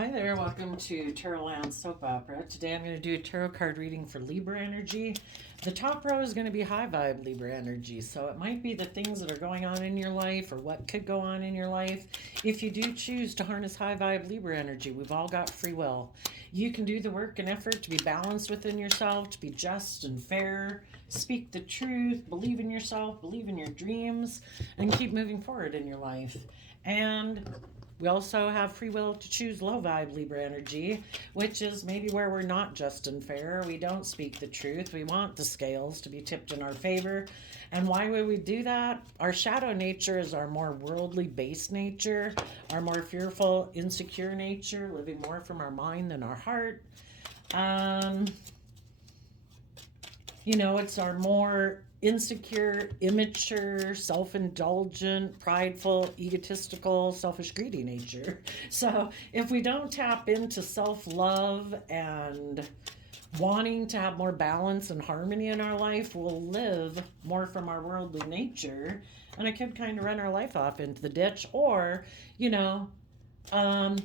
Hi there, welcome to Tarot Land Soap Opera. Today I'm going to do a tarot card reading for Libra energy. The top row is going to be high vibe Libra energy, so it might be the things that are going on in your life or what could go on in your life. If you do choose to harness high vibe Libra energy, we've all got free will. You can do the work and effort to be balanced within yourself, to be just and fair, speak the truth, believe in yourself, believe in your dreams, and keep moving forward in your life. And we also have free will to choose low vibe Libra energy, which is maybe where we're not just and fair. We don't speak the truth. We want the scales to be tipped in our favor. And why would we do that? Our shadow nature is our more worldly based nature, our more fearful, insecure nature, living more from our mind than our heart. Um, it's our more insecure, immature, self-indulgent, prideful, egotistical, selfish, greedy nature. So if we don't tap into self-love and wanting to have more balance and harmony in our life, we'll live more from our worldly nature, and it could kind of run our life off into the ditch. Or um,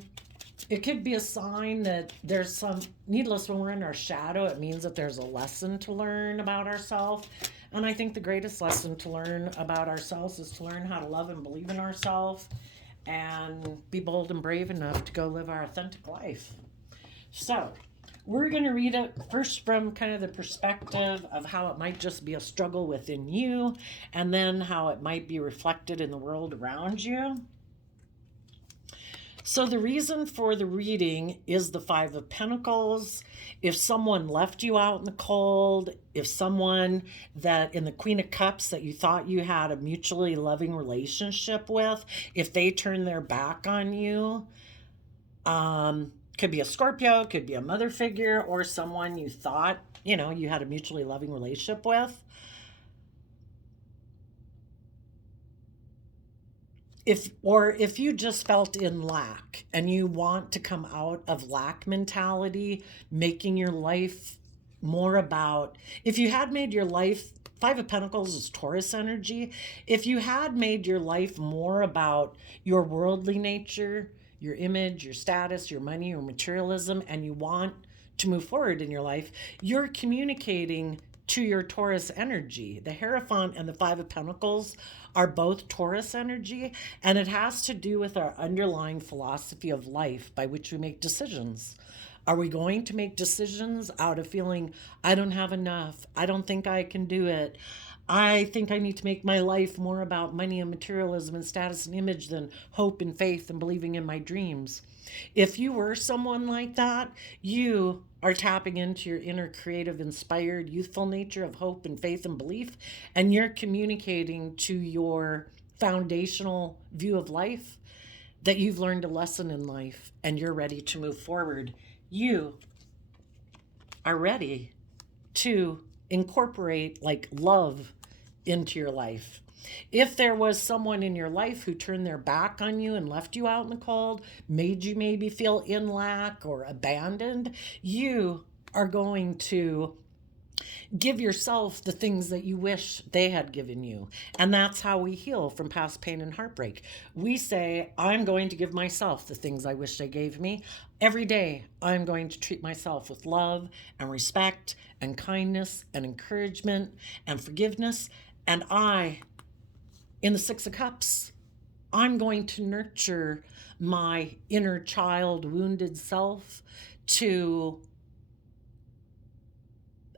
it could be a sign that there's some needless. When we're in our shadow, it means that there's a lesson to learn about ourselves. And I think the greatest lesson to learn about ourselves is to learn how to love and believe in ourselves and be bold and brave enough to go live our authentic life. So we're going to read it first from kind of the perspective of how it might just be a struggle within you, and then how it might be reflected in the world around you. So the reason for the reading is the Five of Pentacles. If someone left you out in the cold, if someone that in the Queen of Cups that you thought you had a mutually loving relationship with, if they turn their back on you, could be a Scorpio, could be a mother figure, or someone you thought, you had a mutually loving relationship with. If you just felt in lack and you want to come out of lack mentality, making your life more about, if you had made your life, Five of Pentacles is Taurus energy, if you had made your life more about your worldly nature, your image, your status, your money, your materialism, and you want to move forward in your life, you're communicating to your Taurus energy. The Hierophant and the Five of Pentacles are both Taurus energy, and it has to do with our underlying philosophy of life by which we make decisions. Are we going to make decisions out of feeling, I don't have enough, I don't think I can do it, I think I need to make my life more about money and materialism and status and image than hope and faith and believing in my dreams? If you were someone like that, you are tapping into your inner creative, inspired, youthful nature of hope and faith and belief, and you're communicating to your foundational view of life that you've learned a lesson in life and you're ready to move forward. You are ready to incorporate like love into your life. If there was someone in your life who turned their back on you and left you out in the cold, made you maybe feel in lack or abandoned, you are going to give yourself the things that you wish they had given you. And that's how we heal from past pain and heartbreak. We say, I'm going to give myself the things I wish they gave me. Every day, I'm going to treat myself with love and respect and kindness and encouragement and forgiveness. And in the Six of Cups, I'm going to nurture my inner child, wounded self to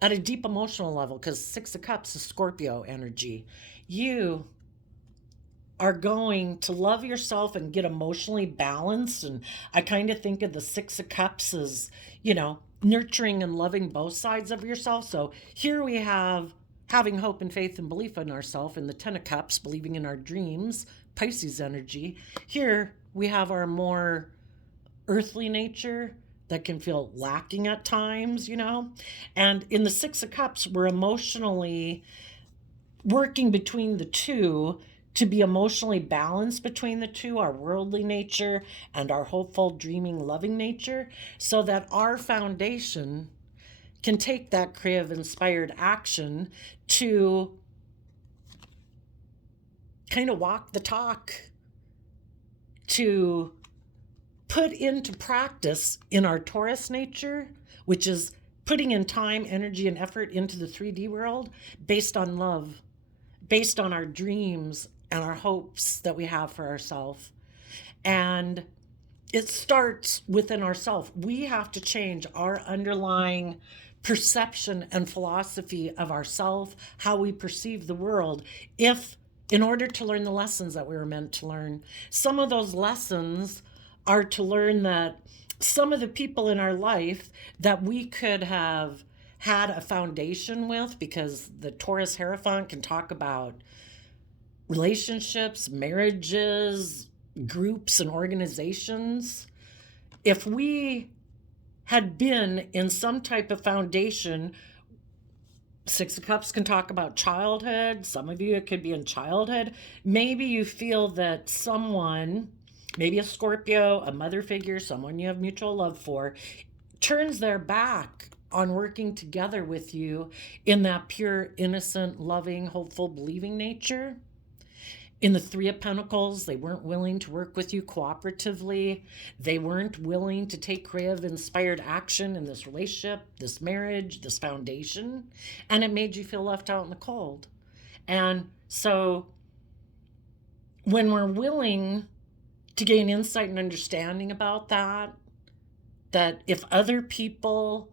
at a deep emotional level, because Six of Cups is Scorpio energy. You are going to love yourself and get emotionally balanced. And I kind of think of the Six of Cups as, nurturing and loving both sides of yourself. So here we have having hope and faith and belief in ourselves, in the Ten of Cups, believing in our dreams, Pisces energy. Here we have our more earthly nature that can feel lacking at times, And in the Six of Cups, we're emotionally working between the two to be emotionally balanced between the two, our worldly nature and our hopeful, dreaming, loving nature, so that our foundation can take that creative, inspired action to kind of walk the talk, to put into practice in our Taurus nature, which is putting in time, energy, and effort into the 3D world based on love, based on our dreams and our hopes that we have for ourselves. And it starts within ourselves. We have to change our underlying perception and philosophy of ourselves, how we perceive the world, if in order to learn the lessons that we were meant to learn. Some of those lessons are to learn that some of the people in our life that we could have had a foundation with, because the Taurus Hierophant can talk about relationships, marriages, groups, and organizations. If we had been in some type of foundation, Six of Cups can talk about childhood. Some of you, it could be in childhood. Maybe you feel that someone, maybe a Scorpio, a mother figure, someone you have mutual love for, turns their back on working together with you in that pure, innocent, loving, hopeful, believing nature. In the Three of Pentacles, they weren't willing to work with you cooperatively. They weren't willing to take creative, inspired action in this relationship, this marriage, this foundation. And it made you feel left out in the cold. And so when we're willing to gain insight and understanding about that if other people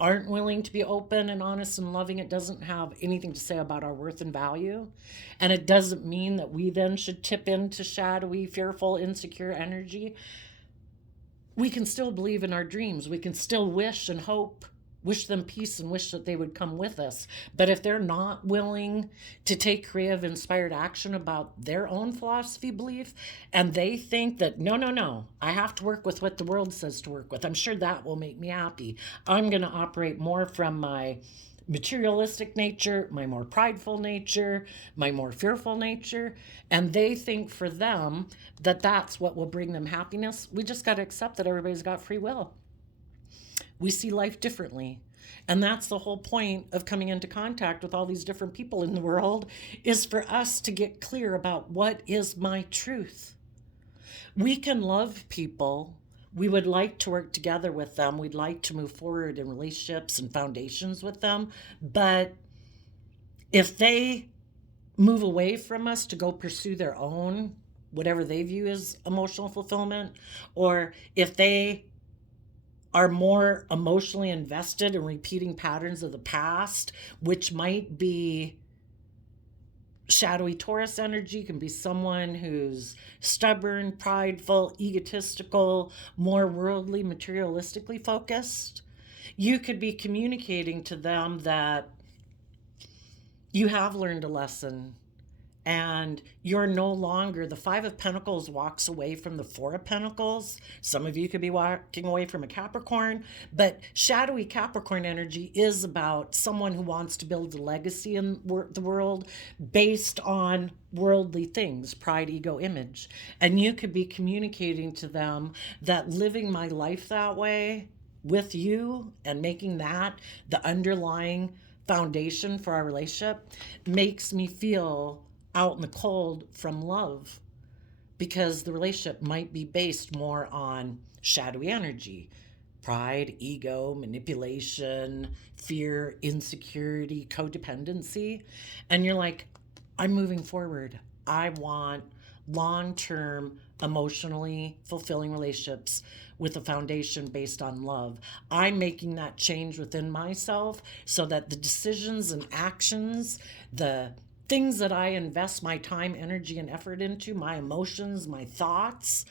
aren't willing to be open and honest and loving, it doesn't have anything to say about our worth and value. And it doesn't mean that we then should tip into shadowy, fearful, insecure energy. We can still believe in our dreams. We can still wish and hope, wish them peace and wish that they would come with us. But if they're not willing to take creative, inspired action about their own philosophy, belief, and they think that, no, I have to work with what the world says to work with, I'm sure that will make me happy. I'm going to operate more from my materialistic nature, my more prideful nature, my more fearful nature, and they think for them that that's what will bring them happiness. We just got to accept that everybody's got free will. We see life differently. And that's the whole point of coming into contact with all these different people in the world, is for us to get clear about what is my truth. We can love people. We would like to work together with them. We'd like to move forward in relationships and foundations with them. But if they move away from us to go pursue their own, whatever they view as emotional fulfillment, or if they are more emotionally invested in repeating patterns of the past, which might be shadowy Taurus energy, can be someone who's stubborn, prideful, egotistical, more worldly, materialistically focused. You could be communicating to them that you have learned a lesson and you're no longer, the Five of Pentacles walks away from the Four of Pentacles. Some of you could be walking away from a Capricorn, but shadowy Capricorn energy is about someone who wants to build a legacy in the world based on worldly things, pride, ego, image. And you could be communicating to them that living my life that way with you and making that the underlying foundation for our relationship makes me feel out in the cold from love, because the relationship might be based more on shadowy energy, pride, ego, manipulation, fear, insecurity, codependency. And you're like, I'm moving forward. I want long-term, emotionally fulfilling relationships with a foundation based on love. I'm making that change within myself so that the decisions and actions, the things that I invest my time, energy, and effort into, my emotions, my thoughts,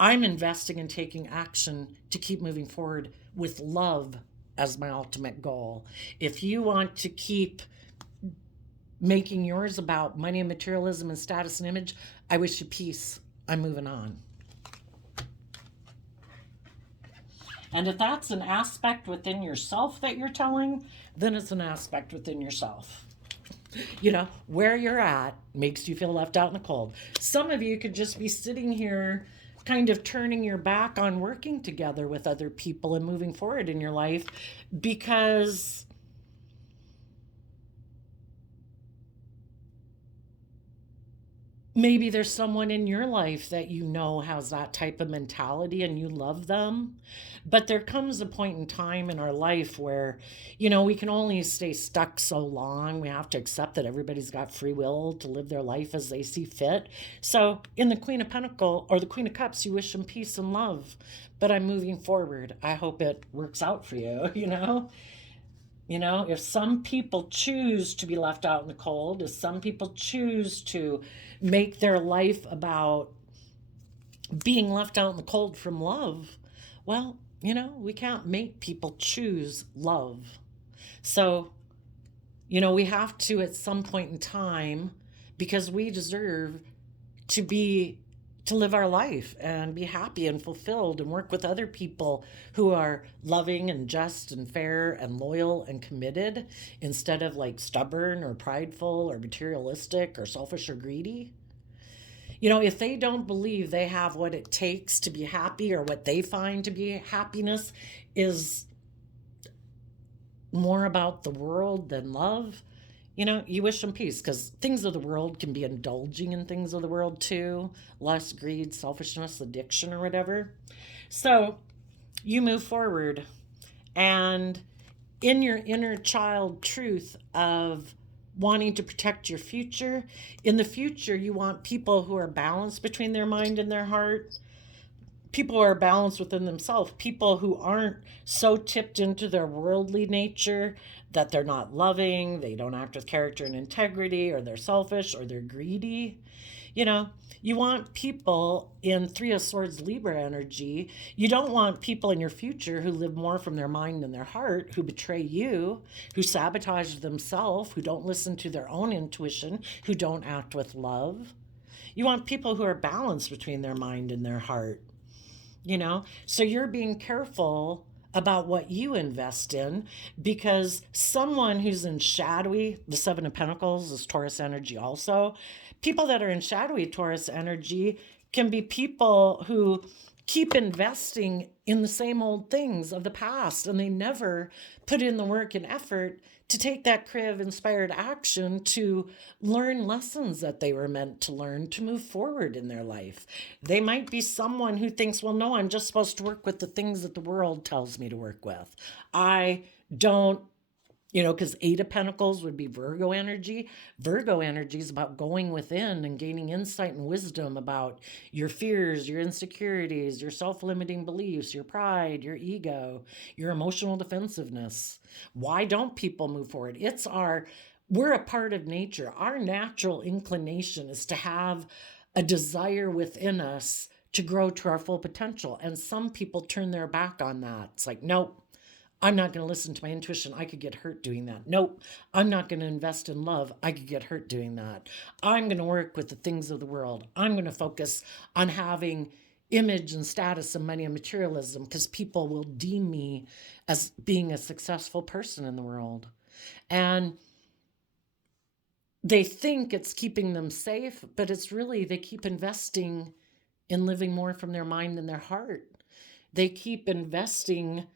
I'm investing in taking action to keep moving forward with love as my ultimate goal. If you want to keep making yours about money and materialism and status and image, I wish you peace. I'm moving on. And if that's an aspect within yourself that you're telling, then it's an aspect within yourself. You know, where you're at makes you feel left out in the cold. Some of you could just be sitting here kind of turning your back on working together with other people and moving forward in your life because Maybe there's someone in your life that you know has that type of mentality and you love them. But there comes a point in time in our life where, we can only stay stuck so long. We have to accept that everybody's got free will to live their life as they see fit. So, in the Queen of Pentacles or the Queen of Cups, you wish them peace and love. But I'm moving forward. I hope it works out for you, you know? If some people choose to be left out in the cold, if some people choose to make their life about being left out in the cold from love, well, we can't make people choose love. So, we have to at some point in time, because we deserve to be to live our life and be happy and fulfilled and work with other people who are loving and just and fair and loyal and committed instead of like stubborn or prideful or materialistic or selfish or greedy. If they don't believe they have what it takes to be happy or what they find to be happiness is more about the world than love, you wish them peace, because things of the world can be indulging in things of the world too. Lust, greed, selfishness, addiction, or whatever. So you move forward, and in your inner child truth of wanting to protect your future, in the future, you want people who are balanced between their mind and their heart, people who are balanced within themselves, people who aren't so tipped into their worldly nature that they're not loving, they don't act with character and integrity, or they're selfish, or they're greedy. You know, you want people in Three of Swords Libra energy. You don't want people in your future who live more from their mind than their heart, who betray you, who sabotage themselves, who don't listen to their own intuition, who don't act with love. You want people who are balanced between their mind and their heart. So you're being careful about what you invest in, because someone who's in shadowy, the Seven of Pentacles is Taurus energy also. People that are in shadowy Taurus energy can be people who keep investing in the same old things of the past, and they never put in the work and effort to take that creative inspired action to learn lessons that they were meant to learn to move forward in their life. They might be someone who thinks, well, no, I'm just supposed to work with the things that the world tells me to work with. I don't, because Eight of Pentacles would be Virgo energy. Virgo energy is about going within and gaining insight and wisdom about your fears, your insecurities, your self-limiting beliefs, your pride, your ego, your emotional defensiveness. Why don't people move forward? We're a part of nature. Our natural inclination is to have a desire within us to grow to our full potential. And some people turn their back on that. It's like, nope, I'm not going to listen to my intuition. I could get hurt doing that. Nope. I'm not going to invest in love. I could get hurt doing that. I'm going to work with the things of the world. I'm going to focus on having image and status and money and materialism, because people will deem me as being a successful person in the world. And they think it's keeping them safe, but it's really they keep investing in living more from their mind than their heart. They keep investing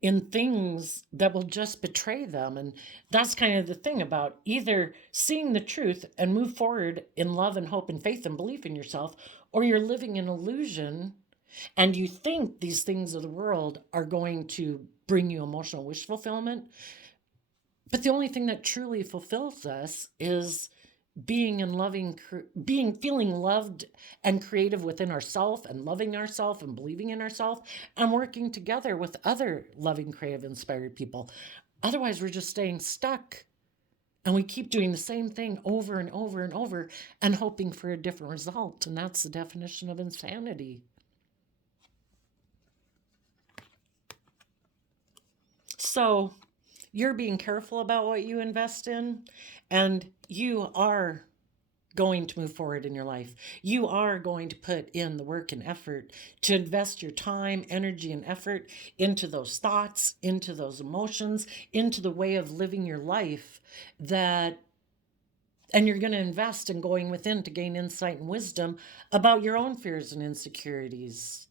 in things that will just betray them. And that's kind of the thing about either seeing the truth and move forward in love and hope and faith and belief in yourself, or you're living in illusion and you think these things of the world are going to bring you emotional wish fulfillment. But the only thing that truly fulfills us is being and loving, feeling loved and creative within ourselves, and loving ourselves and believing in ourselves, and working together with other loving, creative, inspired people. Otherwise, we're just staying stuck, and we keep doing the same thing over and over and over and hoping for a different result. And that's the definition of insanity. So you're being careful about what you invest in, and you are going to move forward in your life. You are going to put in the work and effort to invest your time, energy, and effort into those thoughts, into those emotions, into the way of living your life and you're going to invest in going within to gain insight and wisdom about your own fears and insecurities.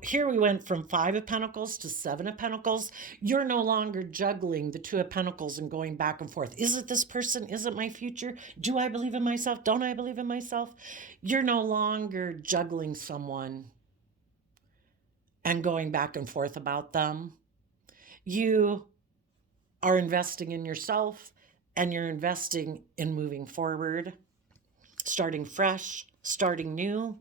Here we went from 5 of Pentacles to 7 of Pentacles. You're no longer juggling the 2 of Pentacles and going back and forth. Is it this person? Is it my future? Do I believe in myself? Don't I believe in myself? You're no longer juggling someone and going back and forth about them. You are investing in yourself, and you're investing in moving forward, starting fresh, starting new,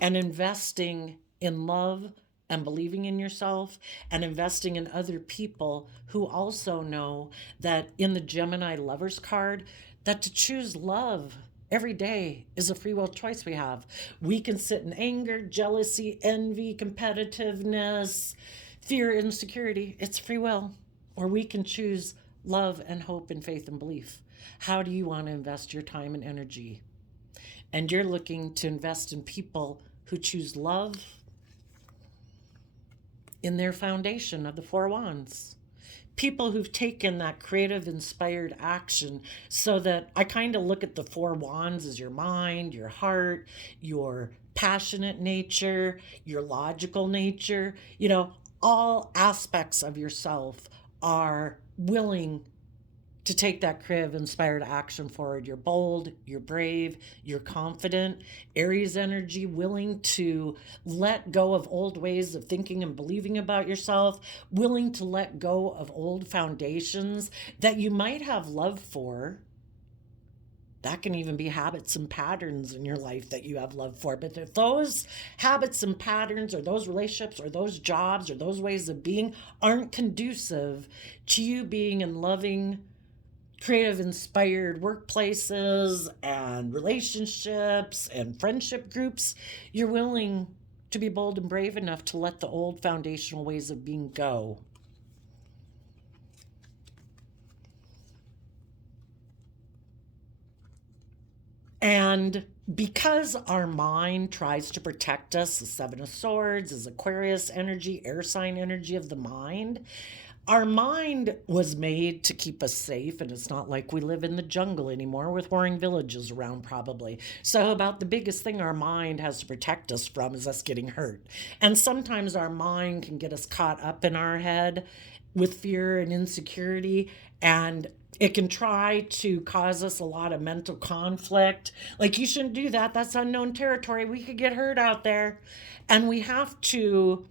and investing in love and believing in yourself, and investing in other people who also know that in the Gemini Lovers card, that to choose love every day is a free will choice we have. We can sit in anger, jealousy, envy, competitiveness, fear, insecurity. It's free will. Or we can choose love and hope and faith and belief. How do you want to invest your time and energy? And you're looking to invest in people who choose love in their foundation of the 4 Wands. People who've taken that creative, inspired action, so that I kind of look at the 4 Wands as your mind, your heart, your passionate nature, your logical nature. All aspects of yourself are willing to take that creative, inspired action forward. You're bold, you're brave, you're confident. Aries energy, willing to let go of old ways of thinking and believing about yourself, willing to let go of old foundations that you might have love for. That can even be habits and patterns in your life that you have love for. But if those habits and patterns, or those relationships, or those jobs, or those ways of being aren't conducive to you being in loving, creative, inspired workplaces and relationships and friendship groups, you're willing to be bold and brave enough to let the old foundational ways of being go. And because our mind tries to protect us, the 7 of Swords is Aquarius energy, air sign energy of the mind. Our mind was made to keep us safe, and it's not like we live in the jungle anymore with warring villages around, probably. So about the biggest thing our mind has to protect us from is us getting hurt. And sometimes our mind can get us caught up in our head with fear and insecurity, and it can try to cause us a lot of mental conflict. Like, you shouldn't do that. That's unknown territory. We could get hurt out there. And we have to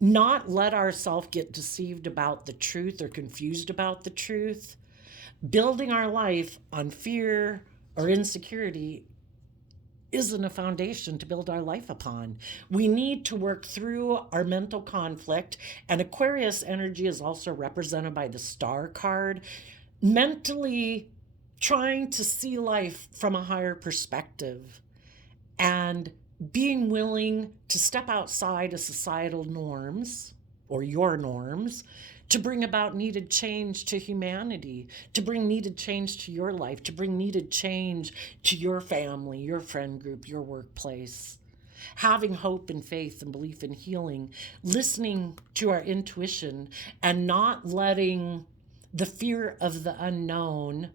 not let ourselves get deceived about the truth or confused about the truth. Building our life on fear or insecurity isn't a foundation to build our life upon. We need to work through our mental conflict. And Aquarius energy is also represented by the Star card, mentally trying to see life from a higher perspective and being willing to step outside of societal norms, or your norms, to bring about needed change to humanity, to bring needed change to your life, to bring needed change to your family, your friend group, your workplace. Having hope and faith and belief in healing, listening to our intuition, and not letting the fear of the unknown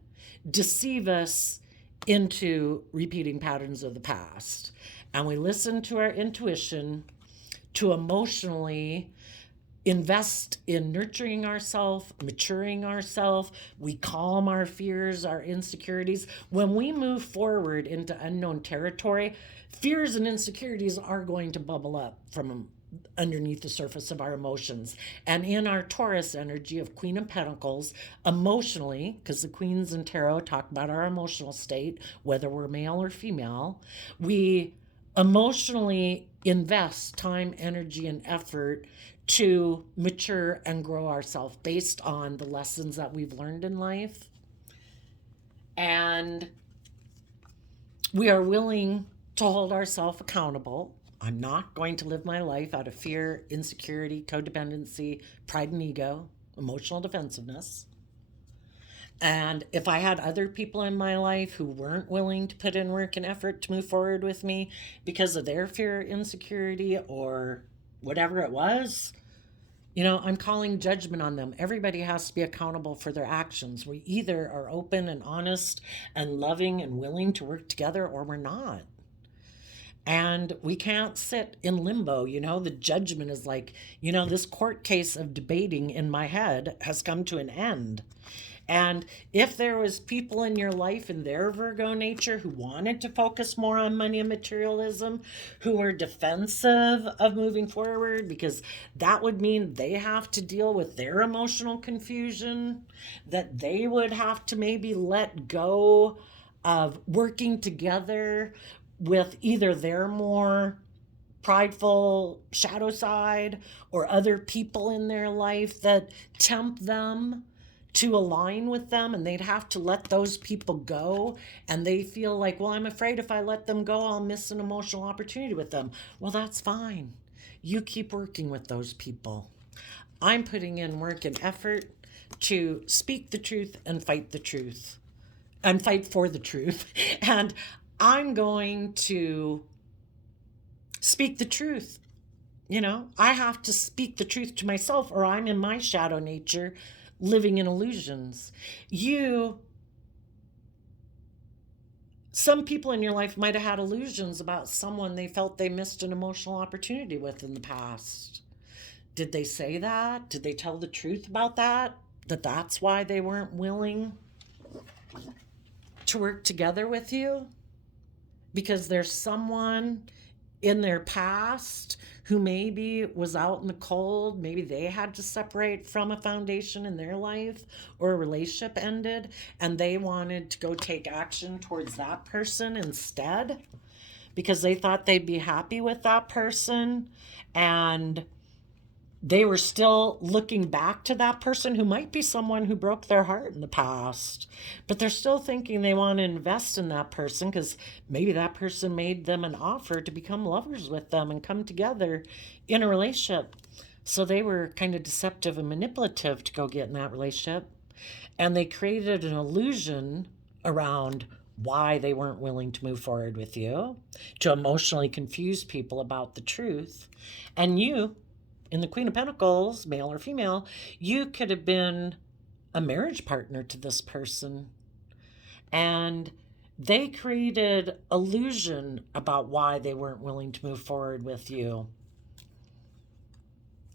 deceive us into repeating patterns of the past. And we listen to our intuition to emotionally invest in nurturing ourselves, maturing ourselves. We calm our fears, our insecurities. When we move forward into unknown territory, fears and insecurities are going to bubble up from underneath the surface of our emotions. And in our Taurus energy of Queen of Pentacles, emotionally, because the Queens in Tarot talk about our emotional state, whether we're male or female, we emotionally invest time, energy, and effort to mature and grow ourselves based on the lessons that we've learned in life. And we are willing to hold ourselves accountable. I'm not going to live my life out of fear, insecurity, codependency, pride and ego, emotional defensiveness. And if I had other people in my life who weren't willing to put in work and effort to move forward with me because of their fear, insecurity, or whatever it was, I'm calling judgment on them. Everybody has to be accountable for their actions. We either are open and honest and loving and willing to work together, or we're not. And we can't sit in limbo. The judgment is like, this court case of debating in my head has come to an end. And if there was people in your life in their Virgo nature who wanted to focus more on money and materialism, who were defensive of moving forward, because that would mean they have to deal with their emotional confusion, that they would have to maybe let go of working together with either their more prideful shadow side or other people in their life that tempt them to align with them, and they'd have to let those people go, and they feel like, well, I'm afraid if I let them go I'll miss an emotional opportunity with them. Well, that's fine. You keep working with those people. I'm putting in work and effort to speak the truth and fight the truth and fight for the truth. And I'm going to speak the truth. I have to speak the truth to myself, or I'm in my shadow nature living in illusions. Some people in your life might have had illusions about someone they felt they missed an emotional opportunity with in the past. Did they say that? Did they tell the truth about that? That's why they weren't willing to work together with you? Because there's someone in their past who maybe was out in the cold, maybe they had to separate from a foundation in their life, or a relationship ended and they wanted to go take action towards that person instead because they thought they'd be happy with that person, and they were still looking back to that person who might be someone who broke their heart in the past, but they're still thinking they want to invest in that person because maybe that person made them an offer to become lovers with them and come together in a relationship. So they were kind of deceptive and manipulative to go get in that relationship. And they created an illusion around why they weren't willing to move forward with you, to emotionally confuse people about the truth. And you, in the Queen of Pentacles, male or female, you could have been a marriage partner to this person. And they created illusion about why they weren't willing to move forward with you.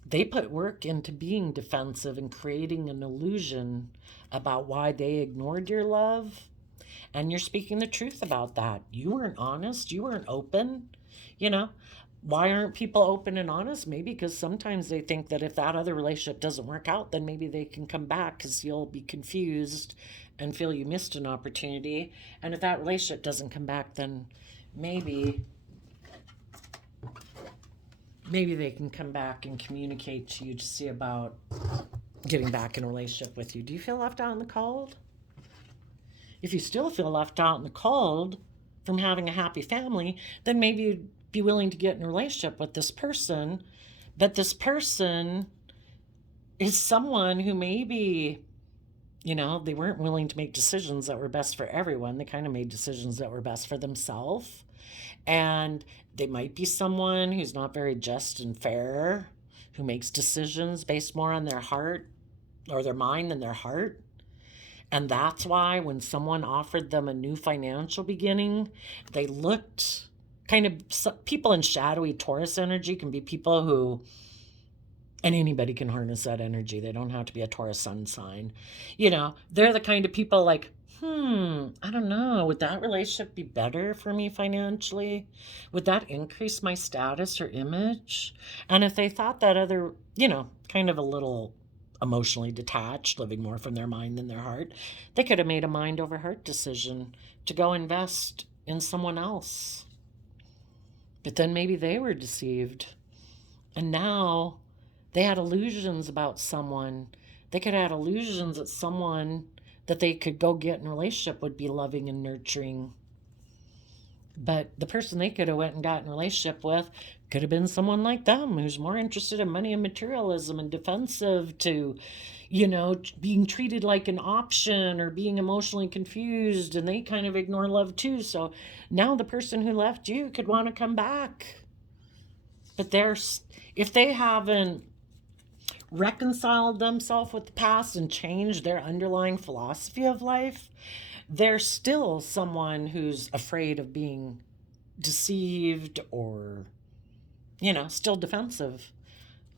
They put work into being defensive and creating an illusion about why they ignored your love. And you're speaking the truth about that. You weren't honest. You weren't open. Why aren't people open and honest? Maybe because sometimes they think that if that other relationship doesn't work out, then maybe they can come back because you'll be confused and feel you missed an opportunity. And if that relationship doesn't come back, then maybe they can come back and communicate to you to see about getting back in a relationship with you. Do you feel left out in the cold? If you still feel left out in the cold from having a happy family, then maybe you'd be willing to get in a relationship with this person. But this person is someone who maybe, they weren't willing to make decisions that were best for everyone. They kind of made decisions that were best for themselves. And they might be someone who's not very just and fair, who makes decisions based more on their heart or their mind than their heart. And that's why when someone offered them a new financial beginning, they looked kind of, people in shadowy Taurus energy can be people who, and anybody can harness that energy. They don't have to be a Taurus sun sign. They're the kind of people like, I don't know, would that relationship be better for me financially? Would that increase my status or image? And if they thought that other, kind of a little emotionally detached, living more from their mind than their heart, they could have made a mind over heart decision to go invest in someone else. But then maybe they were deceived. And now they had illusions about someone. They could have had illusions that someone that they could go get in a relationship would be loving and nurturing. But the person they could have went and got in a relationship with could have been someone like them who's more interested in money and materialism and defensive to, being treated like an option or being emotionally confused, and they kind of ignore love too. So now the person who left you could want to come back. But if they haven't reconciled themselves with the past and changed their underlying philosophy of life, they're still someone who's afraid of being deceived or, still defensive,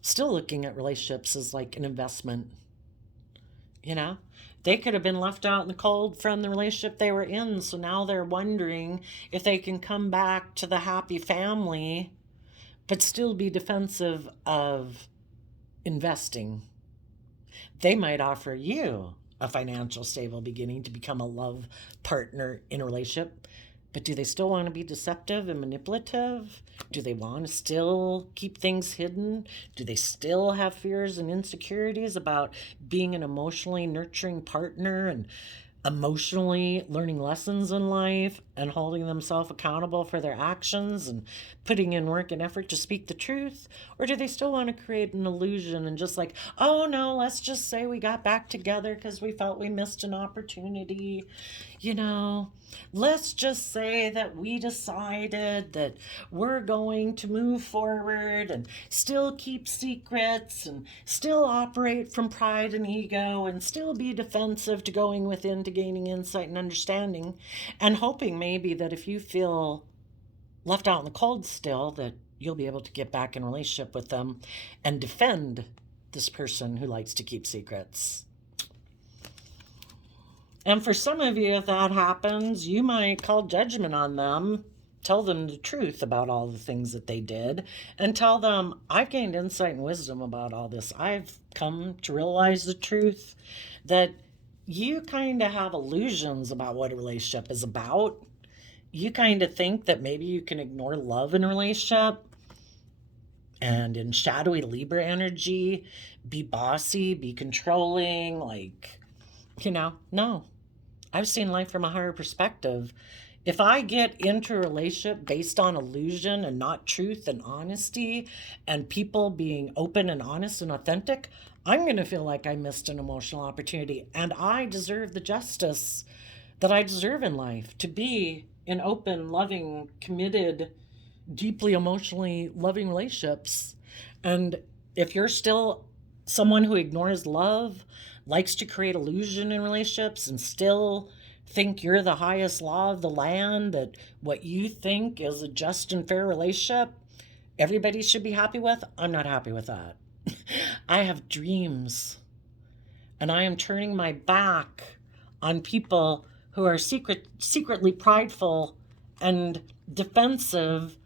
still looking at relationships as like an investment. You know, they could have been left out in the cold from the relationship they were in. So now they're wondering if they can come back to the happy family, but still be defensive of investing. They might offer you a financial stable beginning to become a love partner in a relationship. But do they still want to be deceptive and manipulative? Do they want to still keep things hidden? Do they still have fears and insecurities about being an emotionally nurturing partner and emotionally learning lessons in life and holding themselves accountable for their actions and putting in work and effort to speak the truth? Or do they still want to create an illusion and just like, oh no, let's just say we got back together because we felt we missed an opportunity? Let's just say that we decided that we're going to move forward and still keep secrets and still operate from pride and ego and still be defensive to going within to gaining insight and understanding, and hoping maybe that if you feel left out in the cold still, that you'll be able to get back in a relationship with them and defend this person who likes to keep secrets. And for some of you, if that happens, you might call judgment on them, tell them the truth about all the things that they did, and tell them, I've gained insight and wisdom about all this. I've come to realize the truth that you kind of have illusions about what a relationship is about. You kind of think that maybe you can ignore love in a relationship and in shadowy Libra energy, be bossy, be controlling, no. I've seen life from a higher perspective. If I get into a relationship based on illusion and not truth and honesty and people being open and honest and authentic, I'm going to feel like I missed an emotional opportunity, and I deserve the justice that I deserve in life to be in open, loving, committed, deeply emotionally loving relationships. And if you're still someone who ignores love, likes to create illusion in relationships, and still think you're the highest law of the land, that what you think is a just and fair relationship everybody should be happy with, I'm not happy with that. I have dreams, and I am turning my back on people who are secretly prideful and defensive,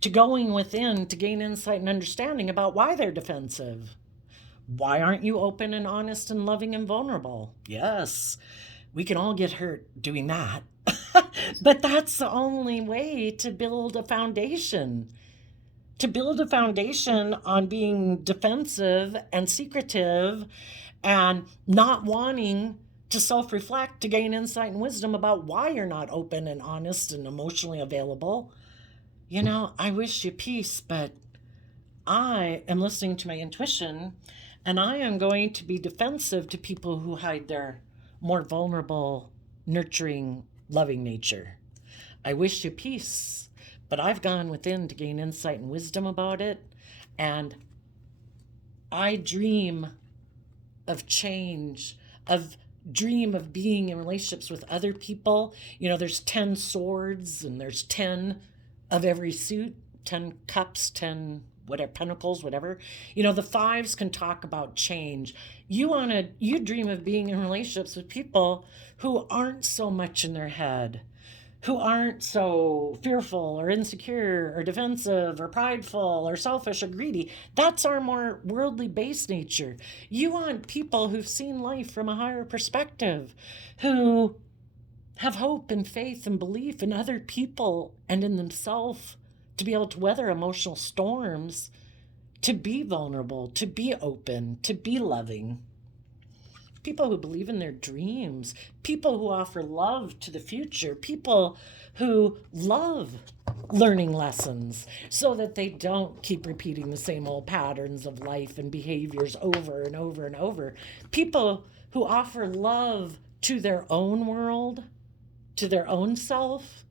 to going within to gain insight and understanding about why they're defensive. Why aren't you open and honest and loving and vulnerable? Yes, we can all get hurt doing that. But that's the only way to build a foundation. To build a foundation on being defensive and secretive and not wanting to self-reflect to gain insight and wisdom about why you're not open and honest and emotionally available. I wish you peace, but I am listening to my intuition, and I am going to be defensive to people who hide their more vulnerable, nurturing, loving nature. I wish you peace, but I've gone within to gain insight and wisdom about it, and I dream of change, dream of being in relationships with other people. There's 10 swords and there's 10 of every suit, 10 cups, 10 whatever, pentacles, whatever. The fives can talk about change. You dream of being in relationships with people who aren't so much in their head, who aren't so fearful or insecure or defensive or prideful or selfish or greedy. That's our more worldly based nature. You want people who've seen life from a higher perspective, who have hope and faith and belief in other people and in themselves, to be able to weather emotional storms, to be vulnerable, to be open, to be loving. People who believe in their dreams, people who offer love to the future, people who love learning lessons so that they don't keep repeating the same old patterns of life and behaviors over and over and over. People who offer love to their own world, to their own self,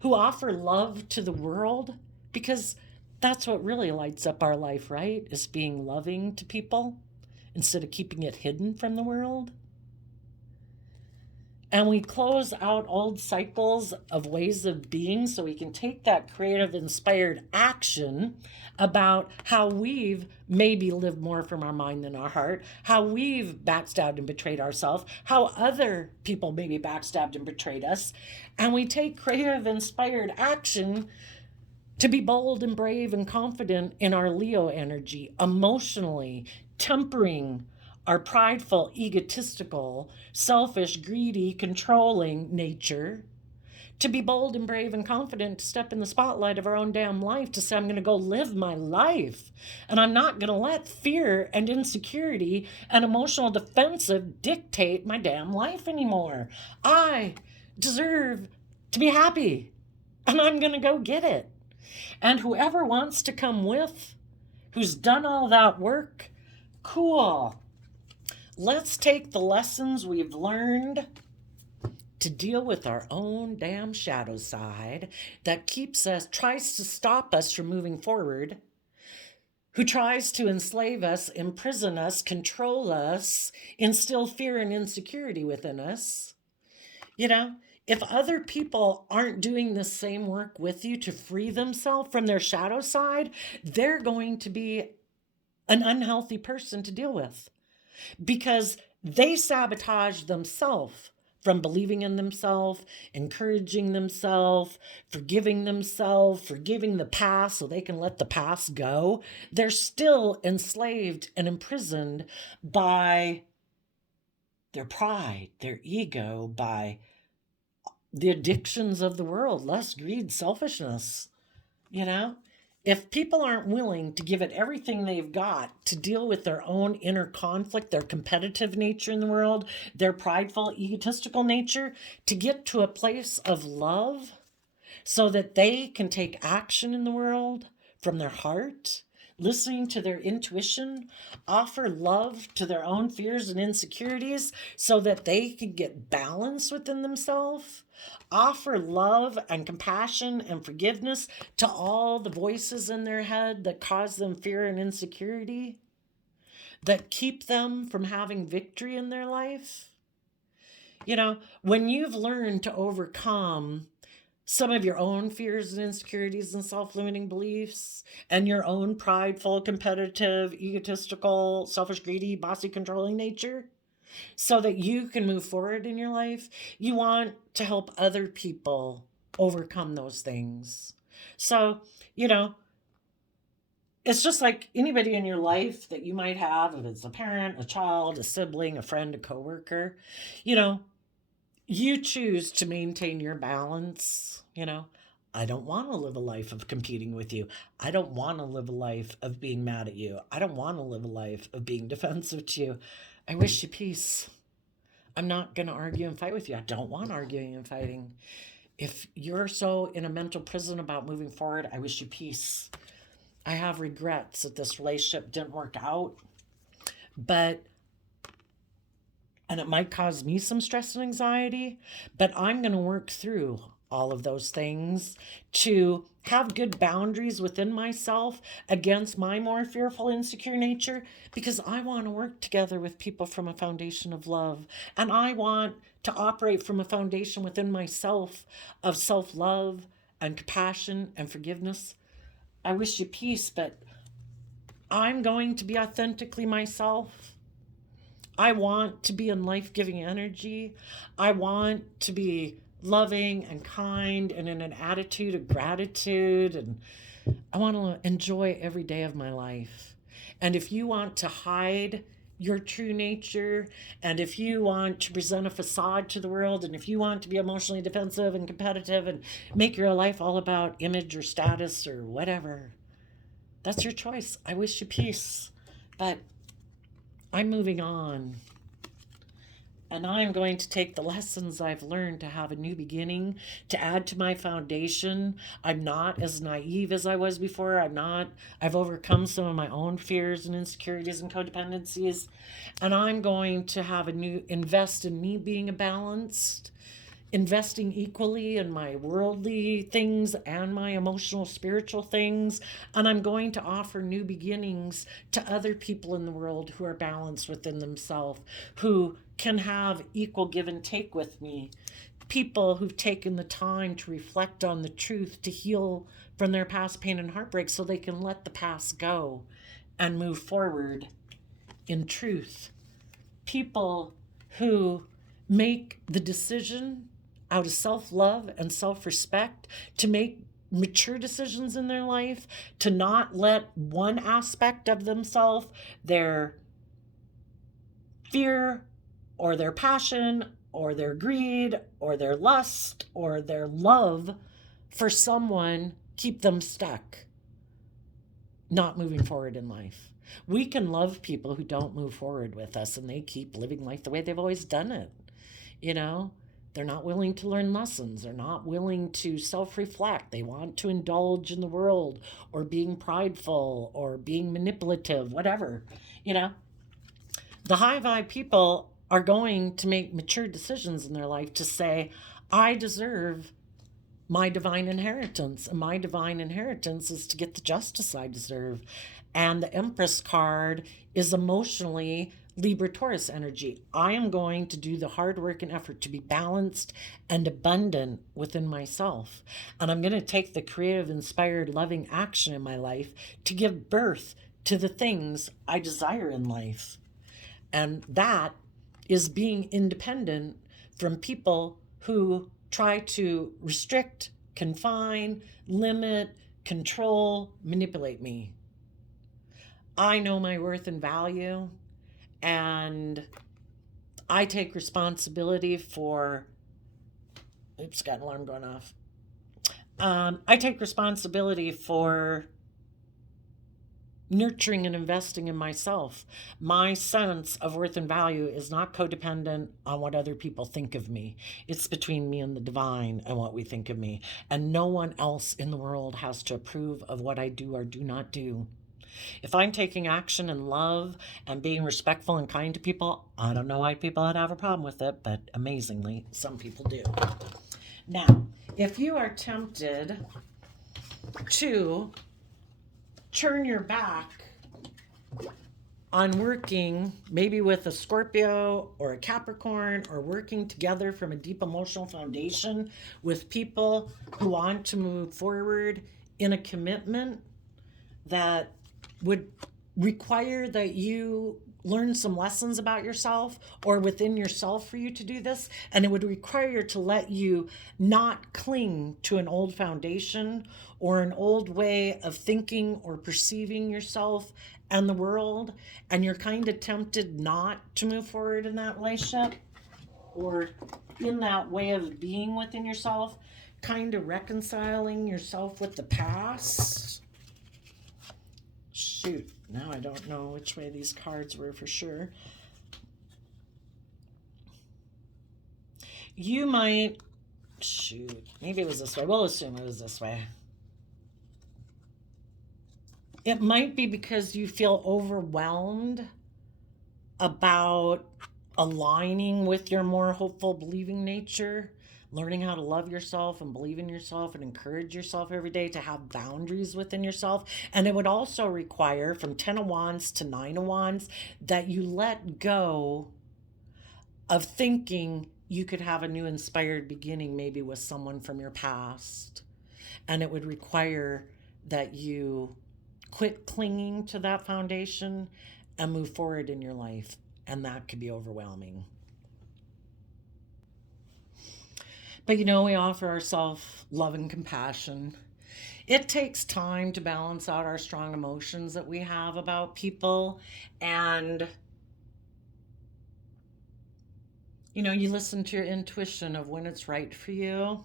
who offer love to the world, because that's what really lights up our life, right? Is being loving to people instead of keeping it hidden from the world. and we close out old cycles of ways of being so we can take that creative, inspired action about how we've maybe lived more from our mind than our heart, how we've backstabbed and betrayed ourselves, how other people maybe backstabbed and betrayed us. And we take creative, inspired action to be bold and brave and confident in our Leo energy, emotionally, tempering our prideful, egotistical, selfish, greedy, controlling nature, to be bold and brave and confident to step in the spotlight of our own damn life, to say, I'm going to go live my life. And I'm not going to let fear and insecurity and emotional defensive dictate my damn life anymore. I deserve to be happy, and I'm going to go get it. And whoever wants to come with, who's done all that work, cool. Let's take the lessons we've learned to deal with our own damn shadow side that tries to stop us from moving forward, who tries to enslave us, imprison us, control us, instill fear and insecurity within us. You know, if other people aren't doing the same work with you to free themselves from their shadow side, they're going to be an unhealthy person to deal with, because they sabotage themselves from believing in themselves, encouraging themselves, forgiving the past so they can let the past go. They're still enslaved and imprisoned by their pride, their ego, by the addictions of the world, lust, greed, selfishness. You know, if people aren't willing to give it everything they've got to deal with their own inner conflict, their competitive nature in the world, their prideful, egotistical nature, to get to a place of love so that they can take action in the world from their heart, listening to their intuition, offer love to their own fears and insecurities so that they can get balance within themselves, offer love and compassion and forgiveness to all the voices in their head that cause them fear and insecurity, that keep them from having victory in their life. You know, when you've learned to overcome some of your own fears and insecurities and self-limiting beliefs and your own prideful, competitive, egotistical, selfish, greedy, bossy, controlling nature, so that you can move forward in your life, you want to help other people overcome those things. So, you know, it's just like anybody in your life that you might have, if it's a parent, a child, a sibling, a friend, a coworker, you know, you choose to maintain your balance. You know, I don't want to live a life of competing with you. I don't want to live a life of being mad at you. I don't want to live a life of being defensive to you. I wish you peace. I'm not going to argue and fight with you. I don't want arguing and fighting. If you're so in a mental prison about moving forward, I wish you peace. I have regrets that this relationship didn't work out, and it might cause me some stress and anxiety, but I'm going to work through all of those things to have good boundaries within myself against my more fearful, insecure nature, because I want to work together with people from a foundation of love. And I want to operate from a foundation within myself of self-love and compassion and forgiveness. I wish you peace, but I'm going to be authentically myself. I want to be in life-giving energy. I want to be loving and kind and in an attitude of gratitude. And I want to enjoy every day of my life. And if you want to hide your true nature, and if you want to present a facade to the world, and if you want to be emotionally defensive and competitive and make your life all about image or status or whatever, that's your choice. I wish you peace. But I'm moving on. And I'm going to take the lessons I've learned to have a new beginning, to add to my foundation. I'm not as naive as I was before. I've overcome some of my own fears and insecurities and codependencies. And I'm going to have invest in me being a balanced, investing equally in my worldly things and my emotional, spiritual things. And I'm going to offer new beginnings to other people in the world who are balanced within themselves, who can have equal give and take with me. People who've taken the time to reflect on the truth, to heal from their past pain and heartbreak so they can let the past go and move forward in truth. People who make the decision out of self-love and self-respect to make mature decisions in their life, to not let one aspect of themselves, their fear or their passion or their greed or their lust or their love for someone, keep them stuck, not moving forward in life. We can love people who don't move forward with us and they keep living life the way they've always done it. You know, they're not willing to learn lessons. They're not willing to self-reflect. They want to indulge in the world or being prideful or being manipulative, whatever. You know, the high vibe people are going to make mature decisions in their life to say, I deserve my divine inheritance. And my divine inheritance is to get the justice I deserve. And the Empress card is emotionally Libra-Taurus energy. I am going to do the hard work and effort to be balanced and abundant within myself. And I'm going to take the creative, inspired, loving action in my life to give birth to the things I desire in life. And that is being independent from people who try to restrict, confine, limit, control, manipulate me. I know my worth and value, and I take responsibility for, oops, got an alarm going off. I take responsibility for nurturing and investing in myself. My sense of worth and value is not codependent on what other people think of me. It's between me and the divine and what we think of me. And no one else in the world has to approve of what I do or do not do. If I'm taking action in love and being respectful and kind to people, I don't know why people would have a problem with it, but amazingly, some people do. Now, if you are tempted to turn your back on working maybe with a Scorpio or a Capricorn, or working together from a deep emotional foundation with people who want to move forward in a commitment that would require that you learn some lessons about yourself or within yourself for you to do this, and it would require to let you not cling to an old foundation or an old way of thinking or perceiving yourself and the world, and you're kind of tempted not to move forward in that relationship or in that way of being within yourself, kind of reconciling yourself with the past. Shoot, now I don't know which way these cards were for sure. You might, shoot, maybe it was this way. We'll assume it was this way. It might be because you feel overwhelmed about aligning with your more hopeful, believing nature, learning how to love yourself and believe in yourself and encourage yourself every day, to have boundaries within yourself. And it would also require, from 10 of Wands to 9 of Wands, that you let go of thinking you could have a new inspired beginning maybe with someone from your past. And it would require that you quit clinging to that foundation and move forward in your life. And that could be overwhelming. But you know, we offer ourselves love and compassion. It takes time to balance out our strong emotions that we have about people. And, you know, you listen to your intuition of when it's right for you.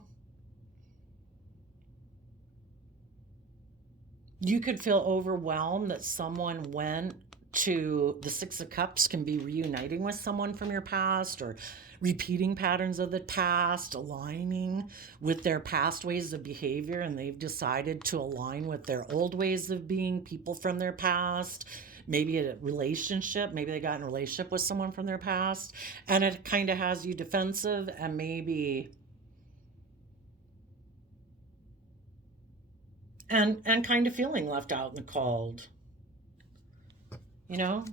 You could feel overwhelmed that someone went to the Six of Cups, can be reuniting with someone from your past, or repeating patterns of the past, aligning with their past ways of behavior, and they've decided to align with their old ways of being, people from their past, maybe a relationship, maybe they got in a relationship with someone from their past, and it kind of has you defensive and maybe and kind of feeling left out in the cold. You know,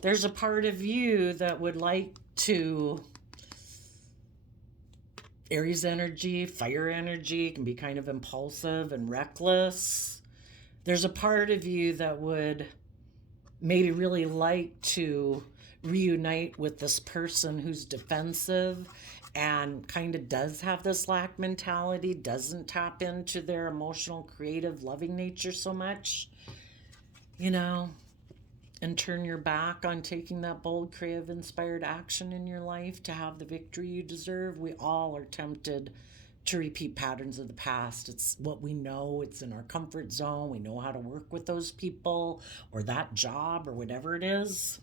there's a part of you that would like to Aries energy, fire energy, can be kind of impulsive and reckless. There's a part of you that would maybe really like to reunite with this person who's defensive and kind of does have this lack mentality, doesn't tap into their emotional, creative, loving nature so much, you know, and turn your back on taking that bold, creative, inspired action in your life to have the victory you deserve. We all are tempted to repeat patterns of the past. It's what we know, it's in our comfort zone. We know how to work with those people or that job or whatever it is.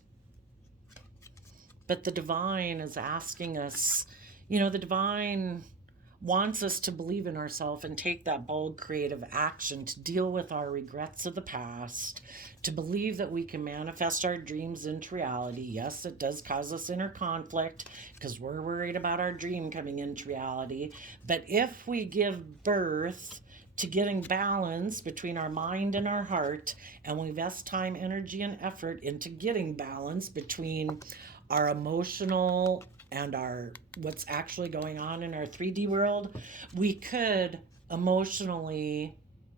But the divine is asking us, the divine wants us to believe in ourselves and take that bold creative action to deal with our regrets of the past, to believe that we can manifest our dreams into reality. Yes, it does cause us inner conflict because we're worried about our dream coming into reality. But if we give birth to getting balance between our mind and our heart, and we invest time, energy, and effort into getting balance between our emotional and our what's actually going on in our 3D world, we could emotionally,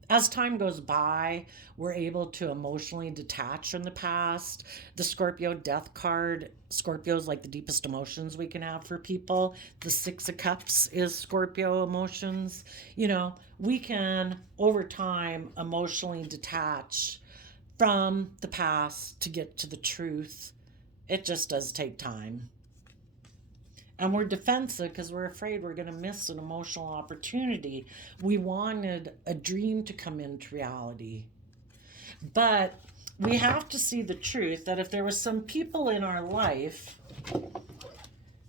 as time goes by, we're able to emotionally detach from the past. The Scorpio death card, Scorpio is like the deepest emotions we can have for people. The Six of Cups is Scorpio emotions. We can, over time, emotionally detach from the past to get to the truth. It just does take time. And we're defensive because we're afraid we're going to miss an emotional opportunity. We wanted a dream to come into reality. But we have to see the truth that if there was some people in our life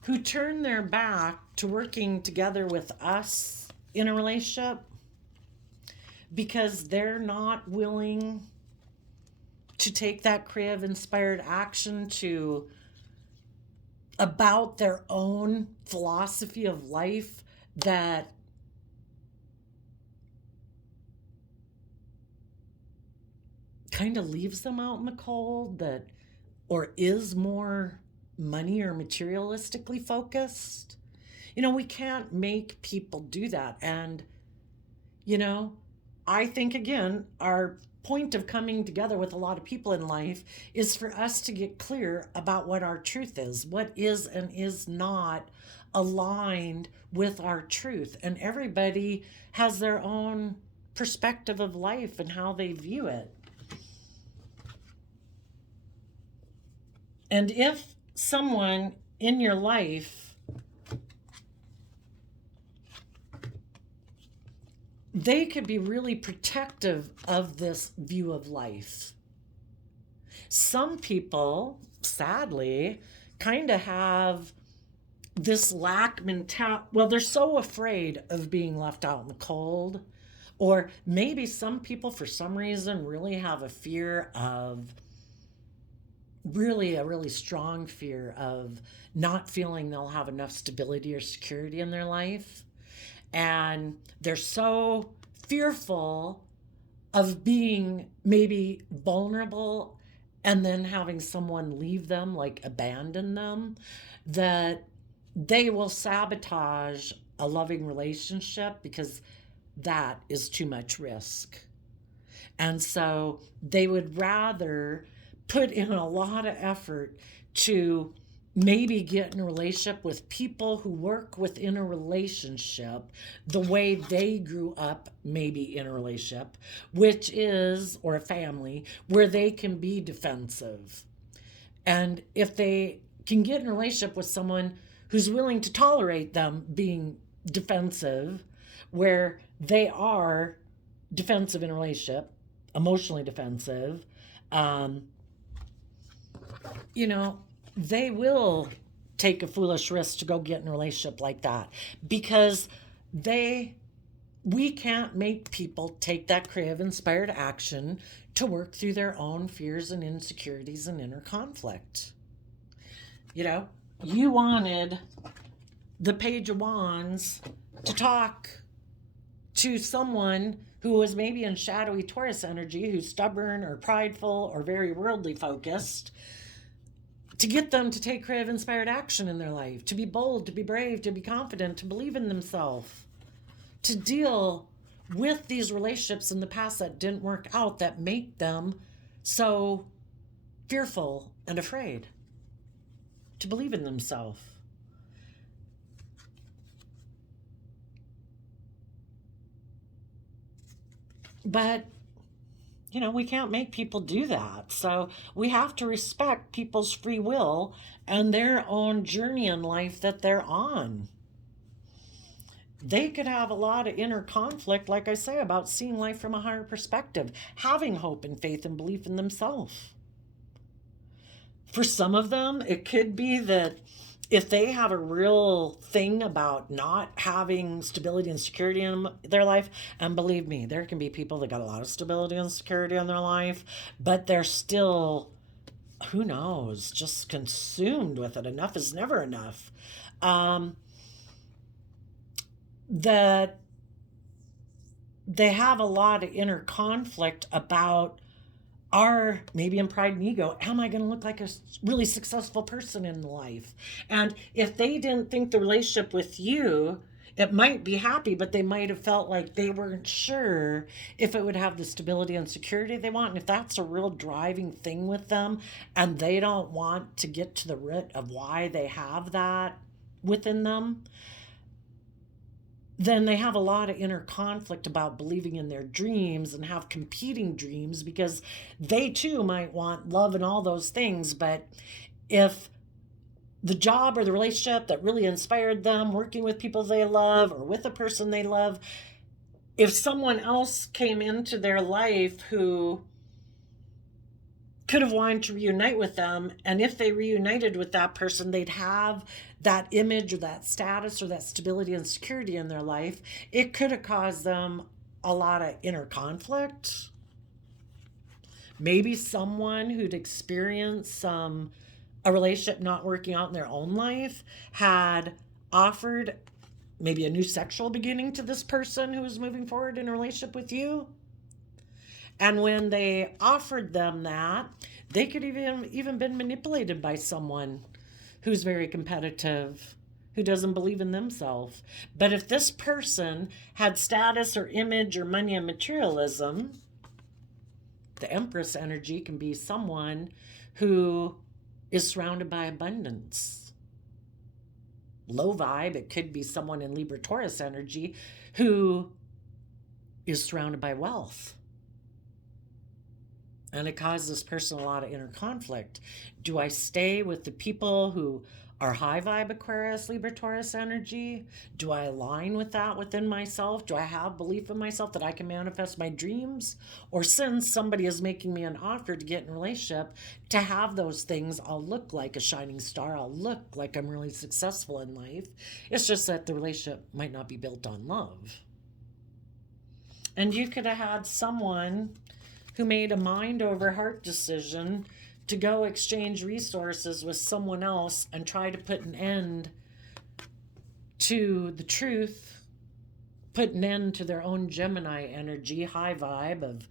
who turned their back to working together with us in a relationship because they're not willing to take that creative, inspired action to about their own philosophy of life that kind of leaves them out in the cold, that or is more money or materialistically focused. We can't make people do that. And I think, again, our point of coming together with a lot of people in life is for us to get clear about what our truth is, what is and is not aligned with our truth. And everybody has their own perspective of life and how they view it. And if someone in your life they could be really protective of this view of life. Some people, sadly, kind of have this lack mentality. Well, they're so afraid of being left out in the cold. Or maybe some people, for some reason, really have a fear of, a really strong fear of not feeling they'll have enough stability or security in their life. And they're so fearful of being maybe vulnerable and then having someone leave them, like abandon them, that they will sabotage a loving relationship because that is too much risk. And so they would rather put in a lot of effort to maybe get in a relationship with people who work within a relationship the way they grew up, maybe in a relationship, which is, or a family, where they can be defensive. And if they can get in a relationship with someone who's willing to tolerate them being defensive, where they are defensive in a relationship, emotionally defensive, they will take a foolish risk to go get in a relationship like that because we can't make people take that creative, inspired action to work through their own fears and insecurities and inner conflict. You wanted the Page of Wands to talk to someone who was maybe in shadowy Taurus energy, who's stubborn or prideful or very worldly focused, to get them to take creative, inspired action in their life, to be bold, to be brave, to be confident, to believe in themselves, to deal with these relationships in the past that didn't work out, that make them so fearful and afraid, to believe in themselves. But, we can't make people do that. So we have to respect people's free will and their own journey in life that they're on. They could have a lot of inner conflict, like I say, about seeing life from a higher perspective, having hope and faith and belief in themselves. For some of them, it could be that if they have a real thing about not having stability and security in their life, and believe me, there can be people that got a lot of stability and security in their life, but they're still, who knows, just consumed with it. Enough is never enough. That they have a lot of inner conflict about, maybe in pride and ego, am I going to look like a really successful person in life? And if they didn't think the relationship with you, it might be happy, but they might have felt like they weren't sure if it would have the stability and security they want. And if that's a real driving thing with them, and they don't want to get to the root of why they have that within them, then they have a lot of inner conflict about believing in their dreams and have competing dreams, because they too might want love and all those things. But if the job or the relationship that really inspired them, working with people they love or with a person they love, if someone else came into their life who could have wanted to reunite with them, and if they reunited with that person, they'd have that image or that status or that stability and security in their life, it could have caused them a lot of inner conflict. Maybe someone who'd experienced a relationship not working out in their own life had offered maybe a new sexual beginning to this person who was moving forward in a relationship with you. And when they offered them that, they could even been manipulated by someone who's very competitive, who doesn't believe in themselves. But if this person had status or image or money and materialism, the Empress energy can be someone who is surrounded by abundance. Low vibe, it could be someone in Libra-Taurus energy who is surrounded by wealth. And it causes this person a lot of inner conflict. Do I stay with the people who are high vibe Aquarius, Libra, Taurus energy? Do I align with that within myself? Do I have belief in myself that I can manifest my dreams? Or since somebody is making me an offer to get in a relationship, to have those things, I'll look like a shining star. I'll look like I'm really successful in life. It's just that the relationship might not be built on love. And you could have had someone who made a mind over heart decision to go exchange resources with someone else and try to put an end to the truth, put an end to their own Gemini energy, high vibe of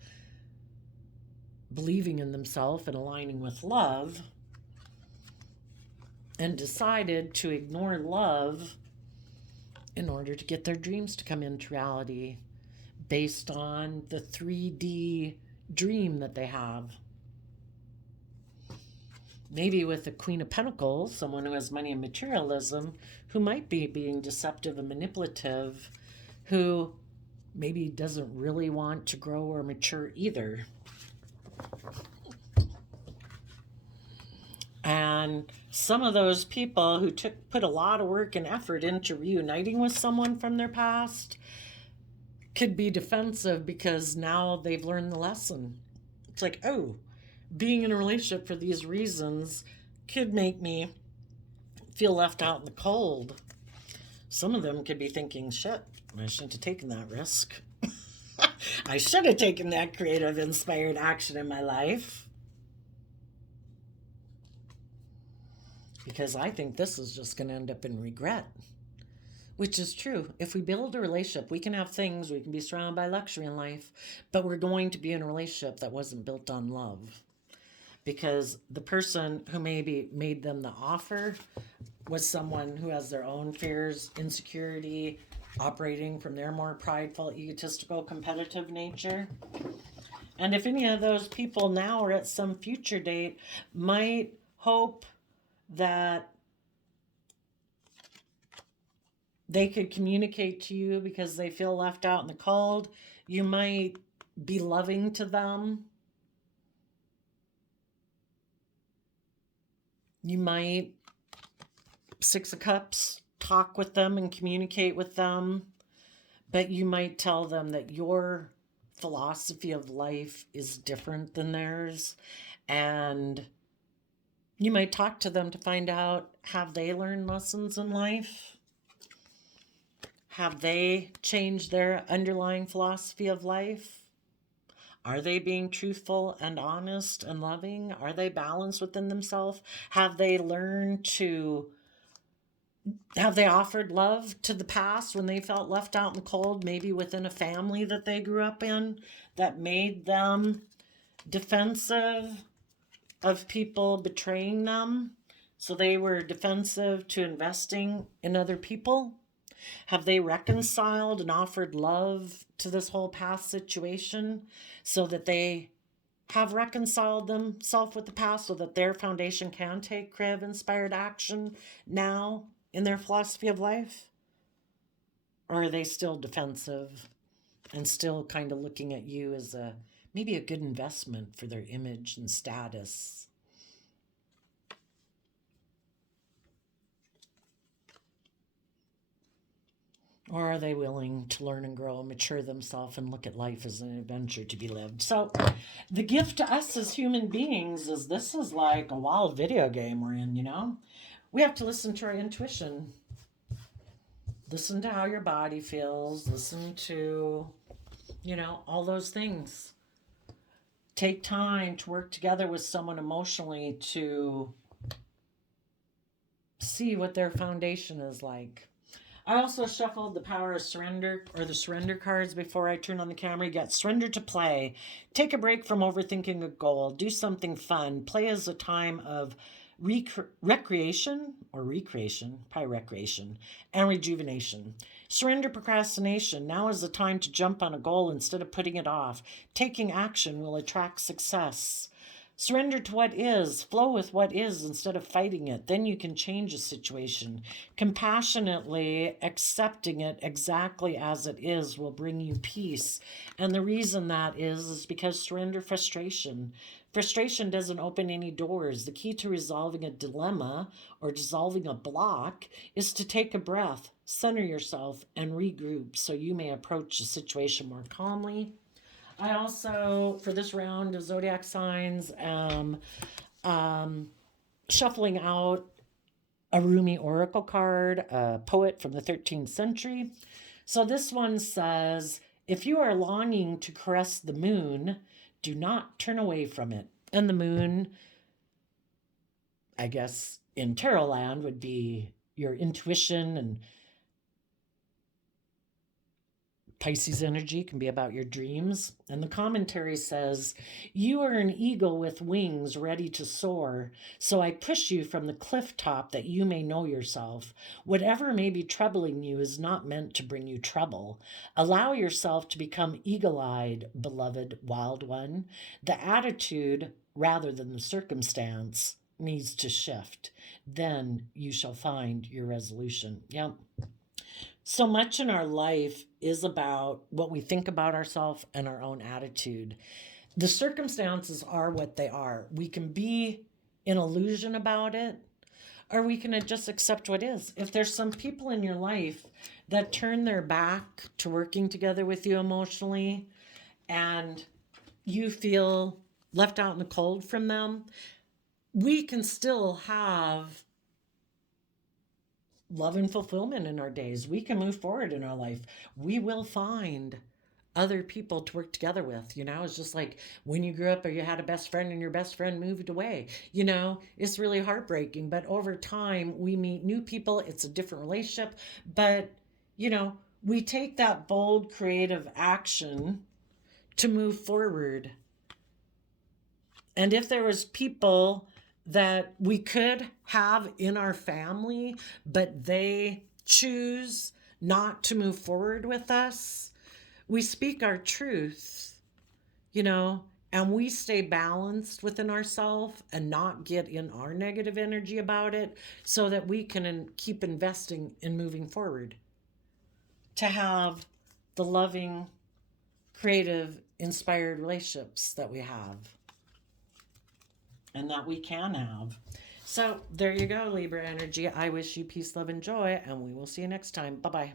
believing in themselves and aligning with love, and decided to ignore love in order to get their dreams to come into reality based on the 3D dream that they have. Maybe with the Queen of Pentacles, someone who has money and materialism, who might be being deceptive and manipulative, who maybe doesn't really want to grow or mature either. And some of those people who put a lot of work and effort into reuniting with someone from their past could be defensive because now they've learned the lesson. It's like, oh, being in a relationship for these reasons could make me feel left out in the cold. Some of them could be thinking, shit, I shouldn't have taken that risk. I should have taken that creative, inspired action in my life. Because I think this is just going to end up in regret. Which is true. If we build a relationship, we can have things, we can be surrounded by luxury in life, but we're going to be in a relationship that wasn't built on love. because the person who maybe made them the offer was someone who has their own fears, insecurity, operating from their more prideful, egotistical, competitive nature. And if any of those people now or at some future date might hope that they could communicate to you because they feel left out in the cold, you might be loving to them. You might, Six of Cups, talk with them and communicate with them, but you might tell them that your philosophy of life is different than theirs, and you might talk to them to find out, have they learned lessons in life? Have they changed their underlying philosophy of life? Are they being truthful and honest and loving? Are they balanced within themselves? Have they learned to, have they offered love to the past when they felt left out in the cold, maybe within a family that they grew up in that made them defensive of people betraying them? So they were defensive to investing in other people? Have they reconciled and offered love to this whole past situation so that they have reconciled themselves with the past so that their foundation can take creative inspired action now in their philosophy of life? Or are they still defensive and still kind of looking at you as maybe a good investment for their image and status? Or are they willing to learn and grow and mature themselves and look at life as an adventure to be lived? So the gift to us as human beings is this is like a wild video game we're in, you know? We have to listen to our intuition. Listen to how your body feels. Listen to, all those things. Take time to work together with someone emotionally to see what their foundation is like. I also shuffled the power of surrender, or the surrender cards, before I turned on the camera. You got surrender to play. Take a break from overthinking a goal. Do something fun. Play as a time of recreation, probably recreation, and rejuvenation. Surrender procrastination. Now is the time to jump on a goal instead of putting it off. Taking action will attract success. Surrender to what is. Flow with what is instead of fighting it. Then you can change a situation. Compassionately accepting it exactly as it is will bring you peace. And the reason that is because surrender frustration. Frustration doesn't open any doors. The key to resolving a dilemma or dissolving a block is to take a breath, center yourself, and regroup so you may approach the situation more calmly. I also, for this round of zodiac signs, shuffling out a Rumi oracle card, a poet from the 13th century. So this one says, if you are longing to caress the moon, do not turn away from it. And the moon, I guess in tarot land, would be your intuition, and Pisces energy can be about your dreams. And the commentary says, you are an eagle with wings ready to soar. So I push you from the cliff top that you may know yourself. Whatever may be troubling you is not meant to bring you trouble. Allow yourself to become eagle-eyed, beloved wild one. The attitude, rather than the circumstance, needs to shift. Then you shall find your resolution. Yep. So much in our life is about what we think about ourselves and our own attitude. The circumstances are what they are. We can be in illusion about it, or we can just accept what is. If there's some people in your life that turn their back to working together with you emotionally, and you feel left out in the cold from them, we can still have love and fulfillment in our days. We can move forward in our life. We will find other people to work together with. It's just like when you grew up or you had a best friend and your best friend moved away. It's really heartbreaking. But over time, we meet new people. It's a different relationship. But, we take that bold, creative action to move forward. And if there was people that we could have in our family, but they choose not to move forward with us, we speak our truth, you know, and we stay balanced within ourselves and not get in our negative energy about it so that we can keep investing in moving forward to have the loving, creative, inspired relationships that we have and that we can have. So there you go, Libra energy. I wish you peace, love, and joy, and we will see you next time. Bye bye.